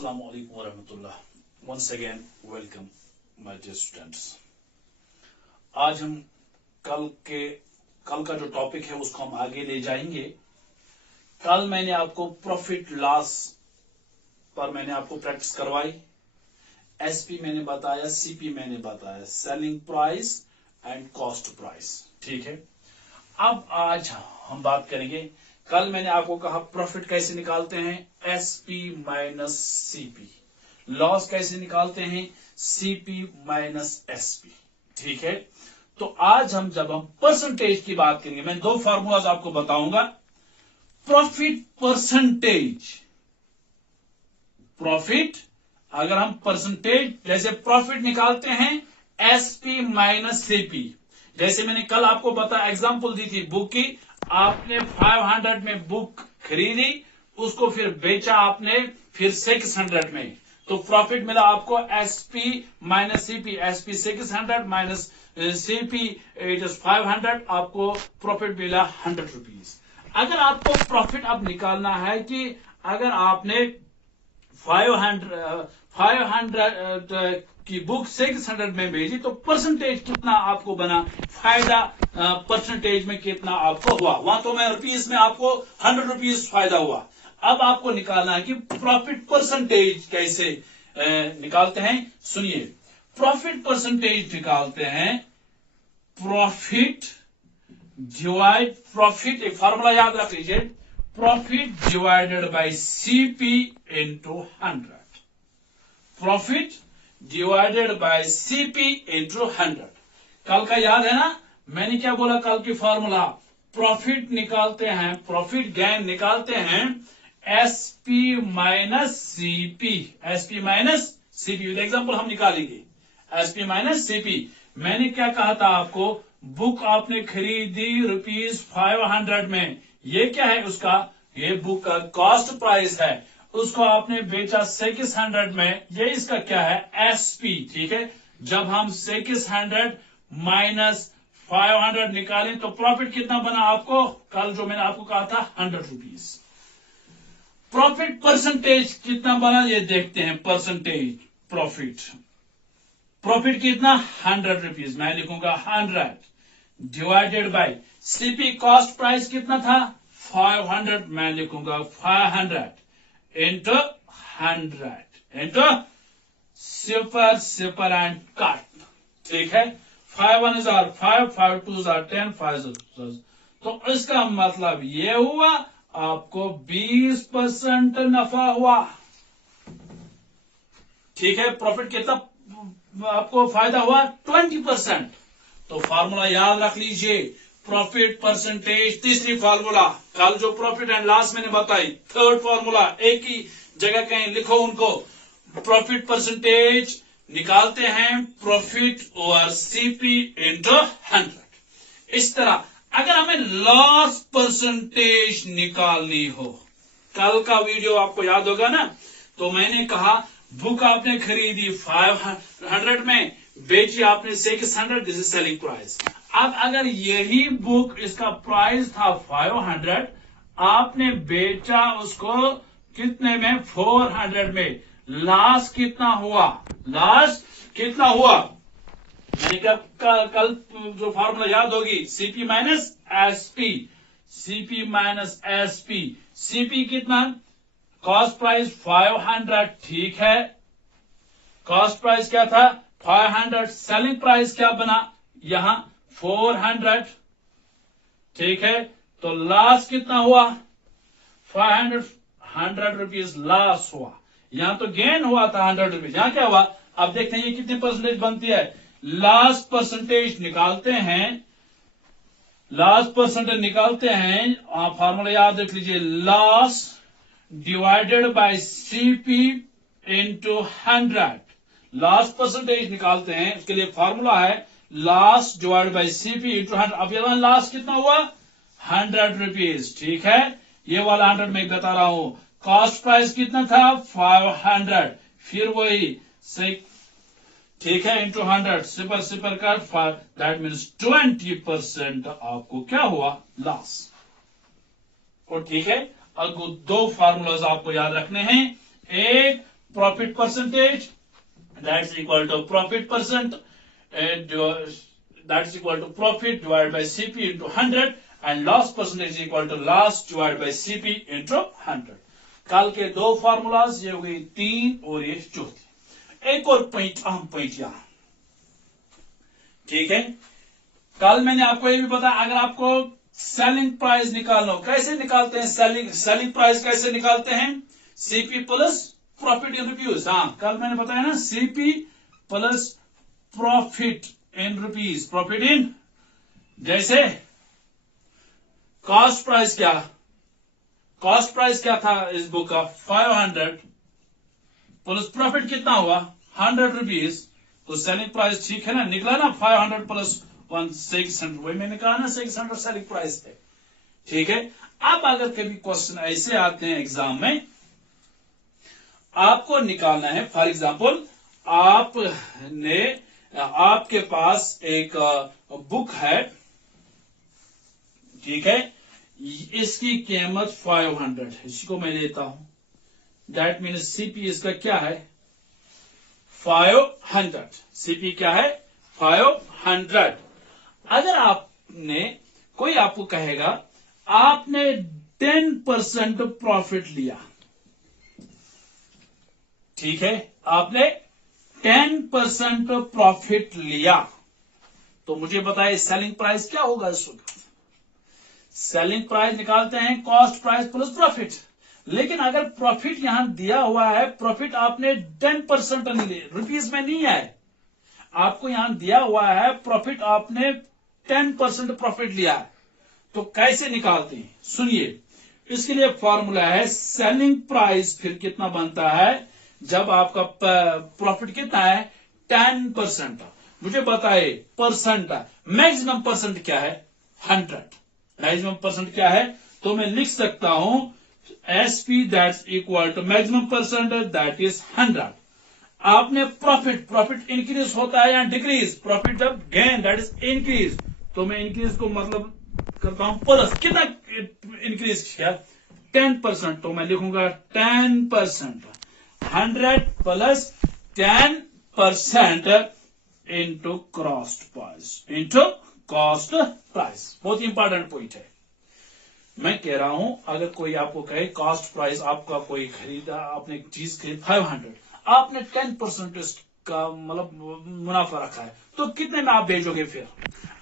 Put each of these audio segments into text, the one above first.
Assalamu alaikum wa rahmatullah. Once again, welcome my dear students. आज हम कल का जो टॉपिक है उसको हम आगे ले जाएंगे. कल मैंने आपको प्रॉफिट लॉस पर मैंने आपको प्रैक्टिस करवाई. एसपी मैंने बताया, सीपी मैंने बताया, selling price and cost price. ठीक है. अब आज हम बात करेंगे. कल मैंने आपको कहा प्रॉफिट कैसे निकालते हैं, एसपी माइनस सीपी. लॉस कैसे निकालते हैं, सीपी माइनस एसपी. ठीक है. तो आज हम जब हम परसेंटेज की बात करेंगे, मैं दो फार्मूलाज आपको बताऊंगा. प्रॉफिट परसेंटेज, प्रॉफिट अगर हम परसेंटेज जैसे प्रॉफिट निकालते हैं एसपी माइनस सीपी. जैसे मैंने कल आपको बता एग्जांपल दी थी बुक की. आपने 500 में बुक खरीदी, उसको फिर बेचा आपने फिर 600 में, तो प्रॉफिट मिला आपको SP minus CP. SP 600 minus CP it is 500. आपको प्रॉफिट मिला 100 रुपीज. अगर आपको प्रॉफिट अब निकालना है कि अगर आपने 500 की बुक 600 में भेजी तो परसेंटेज कितना आपको बना, फायदा परसेंटेज में कितना आपको हुआ. वहां तो मैं रुपीज में आपको 100 रुपीज फायदा हुआ. अब आपको निकालना है कि प्रॉफिट परसेंटेज कैसे निकालते हैं. सुनिए, प्रॉफिट परसेंटेज निकालते हैं प्रॉफिट डिवाइड प्रॉफिट. एक फॉर्मूला याद रख लीजिए, profit divided by CP into 100. Profit divided by CP into 100. कल का याद है ना, मैंने क्या बोला कल की फॉर्मूला. प्रॉफिट निकालते हैं, प्रॉफिट गेन निकालते हैं SP minus CP. SP minus CP example हम निकालेंगे. SP minus CP. मैंने क्या कहा था आपको, बुक आपने खरीदी रुपीज 500 में. ये क्या है उसका, ये बुक का कॉस्ट प्राइस है. उसको आपने बेचा 600 में. ये इसका क्या है, एसपी. ठीक है. जब हम 600 माइनस 500 निकालें तो प्रॉफिट कितना बना आपको, कल जो मैंने आपको कहा था 100 रुपीज. प्रॉफिट परसेंटेज कितना बना ये देखते हैं. परसेंटेज प्रॉफिट, प्रॉफिट कितना 100 रुपीज. मैं लिखूंगा 100 divided by CP cost price कितना था 500. मैं लिखूंगा 500 into 100 into sipper and cut. ठीक है. 5 1 are 5, 5 2 are 10, 5 are. तो इसका मतलब ये हुआ आपको 20% नफा हुआ. ठीक है. प्रॉफिट कितना आपको फायदा हुआ 20%. तो फार्मूला याद रख लीजिए, प्रॉफिट परसेंटेज. तीसरी फार्मूला कल जो प्रॉफिट एंड लॉस मैंने बताई, थर्ड फार्मूला एक ही जगह कहीं लिखो उनको. प्रॉफिट परसेंटेज निकालते हैं प्रॉफिट ओवर सीपी इंटू 100. इस तरह अगर हमें लॉस परसेंटेज निकालनी हो, कल का वीडियो आपको याद होगा ना, तो मैंने कहा बुक आपने खरीदी 500 में, बेची आपने 600. This is selling price. अब अगर यही बुक इसका प्राइस था 500, आपने बेचा उसको कितने में, 400 में. लॉस कितना हुआ, लॉस कितना हुआ. मैंने कहा कल जो फार्मूला याद होगी, CP minus SP. CP minus SP. CP कितना, कॉस्ट प्राइस 500. ठीक है. कॉस्ट प्राइस क्या था 500. सेलिंग प्राइस क्या बना यहां 400. ठीक है. तो लॉस कितना हुआ 500. 100 रुपीज लॉस हुआ. यहां तो गेन हुआ था 100 रुपीज. यहां क्या हुआ, अब देखते हैं ये कितनी परसेंटेज बनती है. लॉस परसेंटेज निकालते हैं, लॉस परसेंटेज निकालते हैं. आप फार्मूला याद रख लीजिए, loss divided by CP into 100. Loss percentage निकालते हैं, उसके लिए फार्मूला है loss divide by CP into 100. अब यहां लॉस कितना हुआ 100 रुपीज. ठीक है. ये वाला 100 मैं बता रहा हूं. कॉस्ट प्राइस कितना था 500, फिर वही 6. ठीक है. इंटू 100 सिपर कर 5. दैट मीन्स 20% आपको क्या हुआ लॉस. और ठीक है. अब दो फार्मूलाज आपको याद रखने हैं. एक profit percentage, that's equal to profit percent, and that is equal to profit divided by CP into 100, and loss percentage is equal to loss divided by CP into 100. कल के दो फार्मूलाज, ये हो गई 3 और ये 4। एक और पॉइंट, अहम पॉइंट यहां, ठीक है। कल मैंने आपको ये भी बताया, अगर आपको सेलिंग प्राइस निकालना हो, कैसे निकालते हैं सेलिंग प्राइस कैसे निकालते हैं? CP plus profit in rupees. हाँ, कल मैंने बताया ना, CP plus profit in rupees, profit in, जैसे कॉस्ट प्राइस क्या था इस बुक का? 500 प्लस प्रॉफिट कितना हुआ? 100 रुपीज। तो सेलिंग प्राइस ठीक है ना, निकला ना 500 प्लस 600, वही मैंने कहा ना 600 सेलिंग प्राइस थे, ठीक है। अब अगर कभी क्वेश्चन ऐसे आते हैं एग्जाम में, आपको निकालना है, फॉर एग्जाम्पल आपके पास एक बुक है, ठीक है, इसकी कीमत 500 है, इसको मैं लेता हूं, दैट मीन्स सीपी इसका क्या है? 500। सीपी क्या है? 500। अगर कोई आपको कहेगा आपने 10% प्रॉफिट लिया, ठीक है, आपने 10% प्रॉफिट लिया, तो मुझे बताइए सेलिंग प्राइस क्या होगा इस वक्त? सेलिंग प्राइस निकालते हैं कॉस्ट प्राइस प्लस प्रॉफिट, लेकिन अगर प्रॉफिट यहां दिया हुआ है, प्रॉफिट आपने 10% नहीं लिया, रुपीज में नहीं है, आपको यहां दिया हुआ है प्रॉफिट, आपने 10% प्रॉफिट लिया है, तो कैसे निकालते हैं? सुनिए, इसके लिए फॉर्मूला है सेलिंग प्राइस, फिर कितना बनता है जब आपका प्रॉफिट कितना है? 10%। मुझे बताइए परसेंट, मैक्सिमम परसेंट क्या है? 100। मैक्सिमम परसेंट क्या है? तो मैं लिख सकता हूं SP that's equal to maximum percent, that is 100। आपने प्रॉफिट इंक्रीज होता है या डिक्रीज? प्रॉफिट जब गेन, दैट इज इंक्रीज, तो मैं इंक्रीज को मतलब करता हूं प्लस, कितना इंक्रीज किया? 10%, तो मैं लिखूंगा 10%, 100 प्लस 10% इंटू कॉस्ट प्राइस, बहुत इंपॉर्टेंट पॉइंट है। मैं कह रहा हूं, अगर कोई आपको कहे कॉस्ट प्राइस, आपका कोई खरीदा, आपने एक चीज खरीद 500, आपने 10% का मतलब मुनाफा रखा है, तो कितने में आप बेचोगे? फिर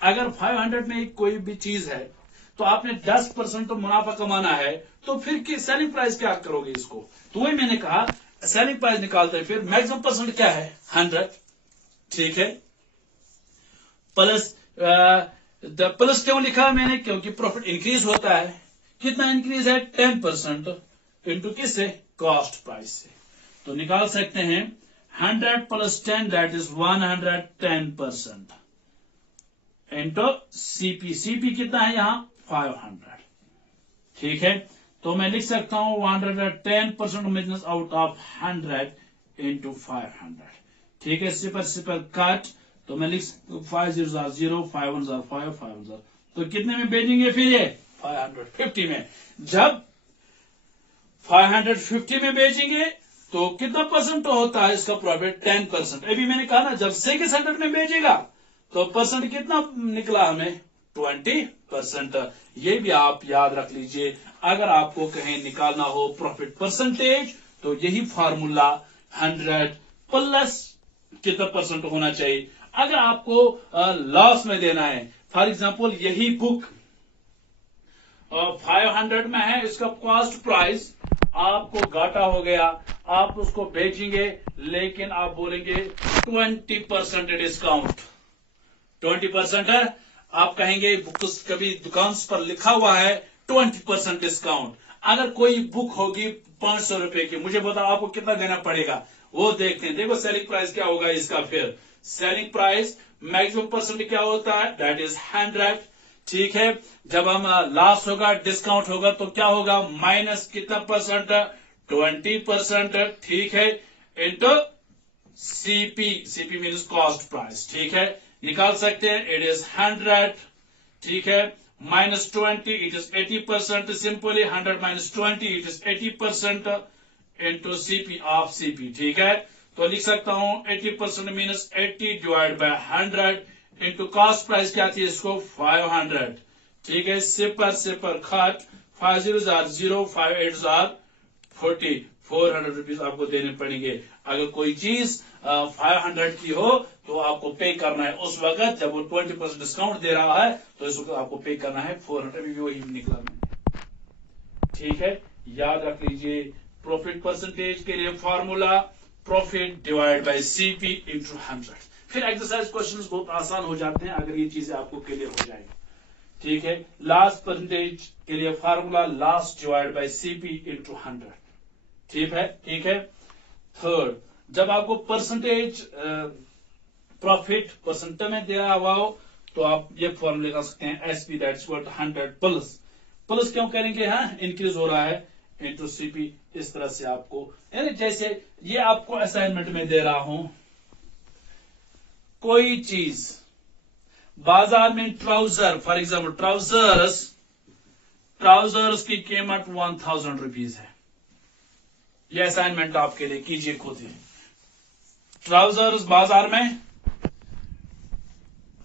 अगर 500 में कोई भी चीज है, तो आपने 10% मुनाफा कमाना है, तो फिर सेलिंग प्राइस क्या करोगे इसको? तो वही मैंने कहा सेलिंग प्राइस निकालते हैं, फिर मैक्सिमम परसेंट क्या है? 100, ठीक है, प्लस प्लस क्यों लिखा मैंने? क्योंकि प्रॉफिट इंक्रीज होता है, कितना इंक्रीज है? 10% इंटू किससे? कॉस्ट प्राइस से। तो निकाल सकते हैं 100 plus 10 that is 110% into CP. CP कितना है यहां? 500, ठीक है। तो मैं लिख सकता हूं 110% माइनस आउट ऑफ 100 इंटू 500, ठीक है। सिपर कट, तो मैं लिख 5 0 0, 5 1 5 5 1, तो कितने में बेचेंगे फिर ये? 550 में। जब 550 में बेचेंगे तो कितना परसेंट होता है इसका प्रॉफिट? 10%। अभी मैंने कहा ना, जब 600 में बेचेगा तो परसेंट कितना निकला हमें? 20%। ये भी आप याद रख लीजिए, अगर आपको कहीं निकालना हो प्रॉफिट परसेंटेज, तो यही फार्मूला 100 प्लस कितना परसेंट होना चाहिए। अगर आपको लॉस में देना है, फॉर एग्जांपल यही बुक 500 में है, इसका कॉस्ट प्राइस, आपको घाटा हो गया, आप उसको बेचेंगे, लेकिन आप बोलेंगे 20% डिस्काउंट, 20% है, आप कहेंगे कभी दुकान पर लिखा हुआ है 20% डिस्काउंट। अगर कोई बुक होगी 500 रुपए की, मुझे बताओ आपको कितना देना पड़ेगा? वो देखते हैं, देखो सेलिंग प्राइस क्या होगा इसका। फिर सेलिंग प्राइस मैक्सिमम परसेंट क्या होता है? दैट इज 100, ठीक है। जब हम लॉस होगा, डिस्काउंट होगा, तो क्या होगा? माइनस कितना परसेंट? 20%, ठीक है, into CP. CP means cost price, ठीक है। निकाल सकते हैं, इट इज 100, ठीक है, minus 20, it is 80%। Simply 100 minus 20, it is 80% into CP of CP. ठीक है, तो लिख सकता हूं 80% मीनस 80 divide by 100 into cost price क्या थी इसको 500। ठीक है, सिपर खट 5 0 0 5 8 40 400 रुपीज आपको देने पड़ेंगे। अगर कोई चीज 500 की हो तो आपको पे करना है उस वक्त जब वो 20% डिस्काउंट दे रहा है, तो इस वक्त आपको पे करना है 400 भी वही निकला मैंने। ठीक है, याद रख लीजिए प्रॉफिट परसेंटेज के लिए formula profit divide by CP into 100। फिर एक्सरसाइज क्वेश्चंस बहुत आसान हो जाते हैं अगर ये चीजें आपको क्लियर हो जाएगी। ठीक है, लास्ट परसेंटेज के लिए formula last divide by CP into 100। ठीक है। थर्ड, जब आपको परसेंटेज प्रॉफिट परसेंट में दे रहा हुआ हो तो आप ये फॉर्मूले लगा सकते हैं एसपी दैट्स 100 प्लस क्यों करेंगे, हाँ इंक्रीज हो रहा है इंटू सीपी। इस तरह से आपको, यानी जैसे ये आपको असाइनमेंट में दे रहा हूं, कोई चीज बाजार में ट्राउजर, फॉर एग्जाम्पल ट्राउजर्स की कीमत 1000 रुपीज है। यह असाइनमेंट आपके लिए, कीजिए खुद ही। ट्राउजर्स बाजार में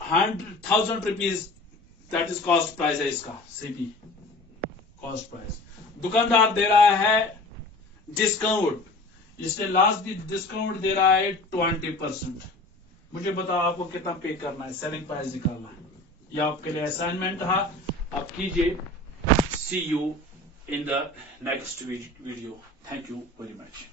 1000 rupees that is cost price है इसका, सीपी कॉस्ट प्राइस। दुकानदार दे रहा है डिस्काउंट, इसने लास्ट डिस्काउंट दे रहा है 20%। मुझे बताओ आपको कितना पे करना है, सेलिंग प्राइस निकालना है। यह आपके लिए असाइनमेंट था, आप कीजिए। See you in the next video. Thank you very much.